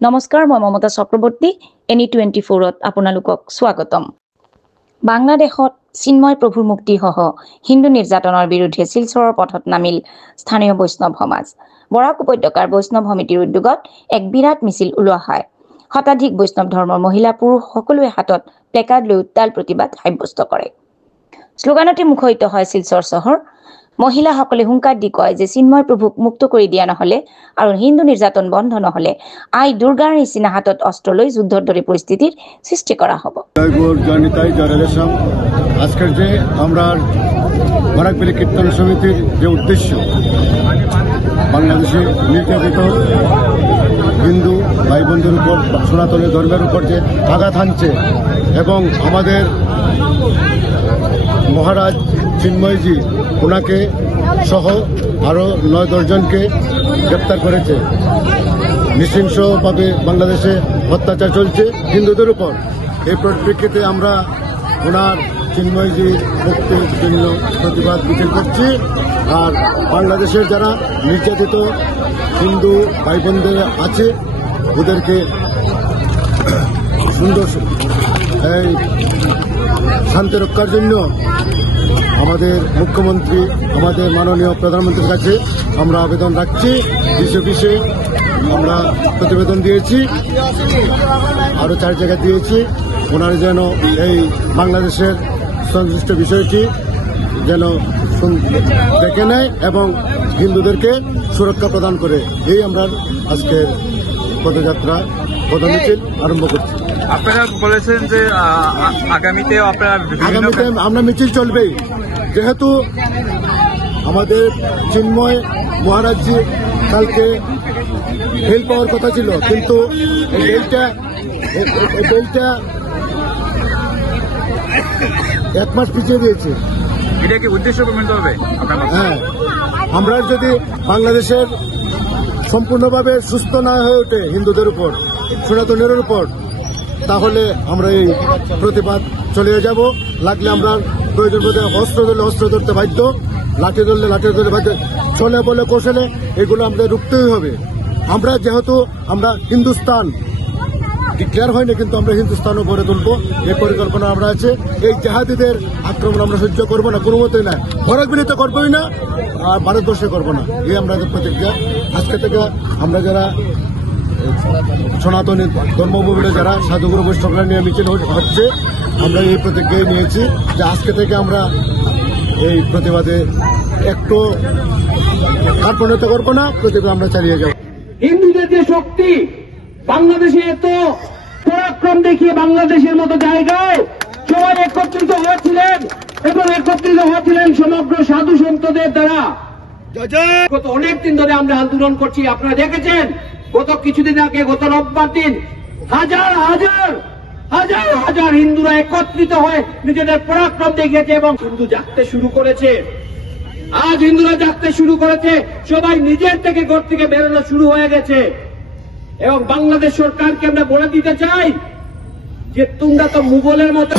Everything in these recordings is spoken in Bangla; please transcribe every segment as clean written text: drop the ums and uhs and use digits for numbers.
নমস্কাৰ, মই মমতা চক্ৰৱৰ্তী NE24ত আপোনালোকক স্বাগতম। বাংলাদেশত চিন্ময় প্ৰভুৰ মুক্তিসহ হিন্দু নিৰ্যাতনৰ বিৰুদ্ধে শিলচৰৰ পথত নামিল স্থানীয় বৈষ্ণৱ সমাজ। বৰাক উপত্যকাৰ বৈষ্ণৱ সমিতিৰ উদ্যোগত এক বিৰাট মিছিল ওলোৱা হয়। শতাধিক বৈষ্ণৱ ধৰ্মৰ মহিলা পুৰুষ সকলোৱে হাতত প্লেকাৰ্ড লৈ উত্তাল প্ৰতিবাদ সাব্যস্ত কৰে। শ্লোগানতে মুখৰিত হয় শিলচৰ চহৰ। মহিলাসকলে হুংকাৰ দি কয় যে চিন্ময় প্ৰভুক মুক্ত কৰি দিয়া নহলে আৰু হিন্দু নিৰ্যাতন বন্ধ নহলে আই দুৰ্গাৰ নিচিনা হাতত অস্ত্র লৈ যুদ্ধৰ দৰে পৰিস্থিতিৰ সৃষ্টি করা হবে। আজকের যে আমরা বরাকবেলী কীর্তন সমিতির যে উদ্দেশ্য বাংলাদেশে নির্যাতিত হিন্দু ভাই বন্ধুর উপর সনাতনী ধর্মের উপর যে আঘাত হানছে এবং আমাদের মহারাজ চিন্ময়জি ওনাকে সহ আরো 9-10 জনকে গ্রেপ্তার করেছে। নৃশংসভাবে বাংলাদেশে অত্যাচার চলছে হিন্দুদের উপর। এই পরিপ্রেক্ষিতে আমরা ওনার চিন্ময়জির মুক্তির জন্য প্রতিবাদ মিছিল করছি। আর বাংলাদেশের যারা নির্যাতিত হিন্দু ভাই বোনদের আছে ওদেরকে সুন্দর এই শান্তি রক্ষার জন্য আমাদের মুখ্যমন্ত্রী আমাদের মাননীয় প্রধানমন্ত্রীর কাছে আমরা আবেদন রাখছি। বিষয়ে আমরা প্রতিবেদন দিয়েছি, আরো 4 জায়গায় দিয়েছি। ওনারা যেন এই বাংলাদেশের সংশ্লিষ্ট বিষয়টি যেন দেখে নেয় এবং হিন্দুদেরকে সুরক্ষা প্রদান করে। এই আমরা আজকের পদযাত্রা পদমিছিল আরম্ভ করছি। আপনারা বলেছেন যে আগামীতে আমরা মিছিল চলবেই, যেহেতু আমাদের চিন্ময় মহারাজজি কালকে বেল পাওয়ার কথা ছিল, কিন্তু এই বেলটা 1 মাস পিছিয়ে দিয়েছে। এটা কি উদ্দেশ্য প্রমাণিত হবে? হ্যাঁ, আমরা যদি বাংলাদেশের সম্পূর্ণভাবে সুস্থ না হয়ে ওঠে হিন্দুদের উপর সনাতনের উপর, তাহলে আমরা এই প্রতিবাদ চলিয়ে যাব। লাগলে আমরা প্রয়োজন বোধে অস্ত্র ধরলে অস্ত্র ধরতে বাধ্য, লাঠি ধরলে লাঠি ধরতে বাধ্য, চলে বলে কৌশলে এগুলো আমাদের রুখতেই হবে। আমরা যেহেতু আমরা হিন্দুস্তান ডিক্লেয়ার হয়নি, কিন্তু আমরা হিন্দুস্তানও গড়ে তুলবো এই পরিকল্পনা আমরা আছে। এই জাহাদিদের আক্রমণ আমরা সহ্য করবো না, কোনো মতেই না। বরাকবেলীতে করবোই না, আর ভারতবর্ষে করবো না। এই আমাদের প্রতিজ্ঞা। আজকে থেকে আমরা যারা সনাতনী ধর্মভূমিতে যারা সাধুগুরু বৈষ্ণবরা নিয়ে মিছিল হচ্ছে, আমরা এই প্রতিজ্ঞায় নিয়েছি যে আজকে থেকে আমরা এই প্রতিবাদে একটু কার্পণ্যতা করবো না, প্রতিবাদ আমরা চালিয়ে যাব। হিন্দুদের যে শক্তি বাংলাদেশে এত পরাক্রম দেখিয়ে বাংলাদেশের মতো জায়গায় সবাই একত্রিত হয়েছিলেন এবং একত্রিত হয়েছিলেন সমগ্র সাধু সন্তদের দ্বারা। গত অনেকদিন ধরে আমরা আন্দোলন করছি, আপনারা দেখেছেন। গত কিছুদিন আগে, গত রোববার দিন হাজার হাজার হাজার হাজার হিন্দুরা একত্রিত হয়ে নিজেদের পরাক্রম দেখিয়েছে এবং হিন্দু জাগতে শুরু করেছে। আজ হিন্দুরা জাগতে শুরু করেছে, সবাই নিজের থেকে ঘর থেকে বেরোনো শুরু হয়ে গেছে। এবং বাংলাদেশ সরকারকে আমরা বলে দিতে চাই যে তোমরা তো মুঘলের মতো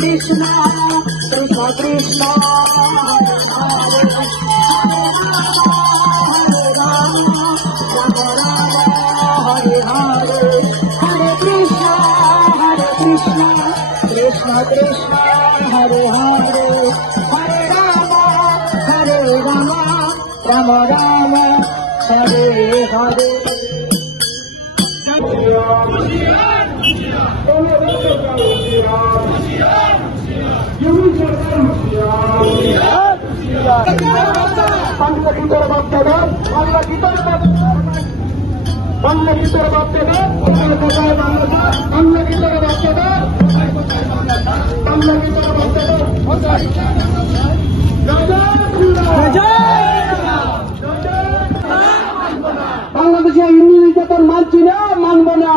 Krishna, Krishna Krishna, Hare Rama, Rama Rama, Hare Hare, Hare Krishna, Krishna Krishna, Hare Hare, Hare Rama, Rama Rama, Hare Hare. Bangla কি করে বাদ দেবে, বাংলা কি করে বাদ দেবে, বাংলা কি করে বাদ দেবে, বাংলা কি করে বাদ দেবে, বাংলা কি করে বাদ দেবে। বাংলাদেশে হিন্দু নির্যাতন মানছি না, মানব না।